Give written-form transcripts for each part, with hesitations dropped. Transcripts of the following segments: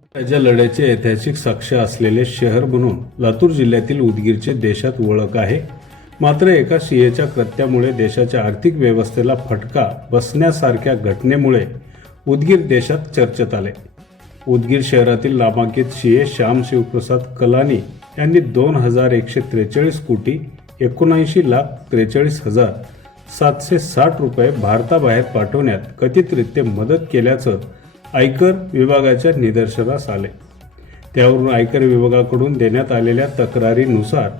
राज्य लढ्याचे ऐतिहासिक साक्ष असलेले शहर म्हणून लातूर जिल्ह्यातील उदगीरचे देशात ओळख आहे. मात्र एका सीएच्या कृत्यामुळे देशाच्या आर्थिक व्यवस्थेला फटका बसण्यासारख्या घटनेमुळे उदगीर देशात चर्चेत आले. उदगीर शहरातील नामांकित सीए श्याम शिवप्रसाद कलानी यांनी 2,143 कोटी 79,43,760 रुपये भारताबाहेर पाठवण्यात कथितरित्या मदत केल्याचं आयकर विभागाच्या निदर्शनास आले. त्यावरून आयकर विभागाकडून देण्यात आलेल्या तक्रारीनुसार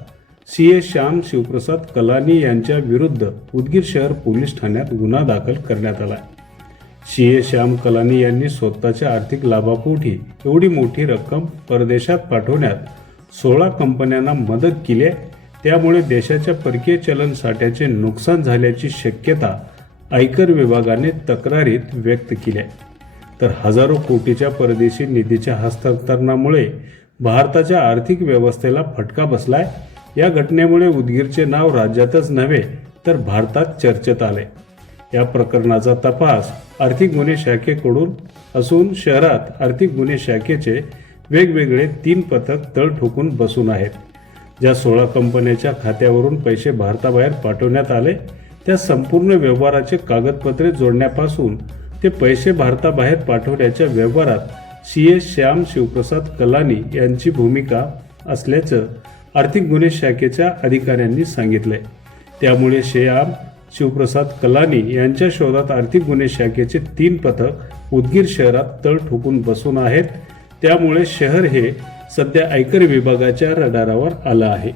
सीए श्याम शिवप्रसाद कलानी यांच्या विरुद्ध उदगीर शहर पोलीस ठाण्यात गुन्हा दाखल करण्यात आला. सीए श्याम कलानी यांनी स्वतःच्या आर्थिक लाभापोटी एवढी मोठी रक्कम परदेशात पाठवण्यात 16 कंपन्यांना मदत केली आहे. त्यामुळे देशाच्या परकीय चलन साठ्याचे नुकसान झाल्याची शक्यता आयकर विभागाने तक्रारीत व्यक्त केली आहे. तर हजारो कोटीच्या परदेशी निधीच्या हस्तांतरणामुळे भारताच्या आर्थिक व्यवस्थेला फटका बसलाय. या घटनेमुळे उदगीरचे नाव राज्यातच नव्हे तर भारतात चर्चेत आले. या प्रकरणाचा तपास आर्थिक गुन्हे शाखेकडून असून शहरात आर्थिक गुन्हे शाखेचे वेगवेगळे 3 पथक तळ ठोकून बसून आहेत. ज्या 16 कंपन्यांच्या खात्यावरून पैसे भारताबाहेर पाठवण्यात आले त्या संपूर्ण व्यवहाराचे कागदपत्रे जोडण्यापासून ते पैसे भारताबाहेर पाठवण्याच्या व्यवहारात सीए श्याम शिवप्रसाद कलानी यांची भूमिका असल्याचं आर्थिक गुन्हे शाखेच्या अधिकाऱ्यांनी सांगितलंय. त्यामुळे श्याम शिवप्रसाद कलानी यांच्या शोधात आर्थिक गुन्हे शाखेचे 3 पथक उदगीर शहरात तळ ठोकून बसून आहेत. त्यामुळे शहर हे सध्या आयकर विभागाच्या रडारावर आलं आहे.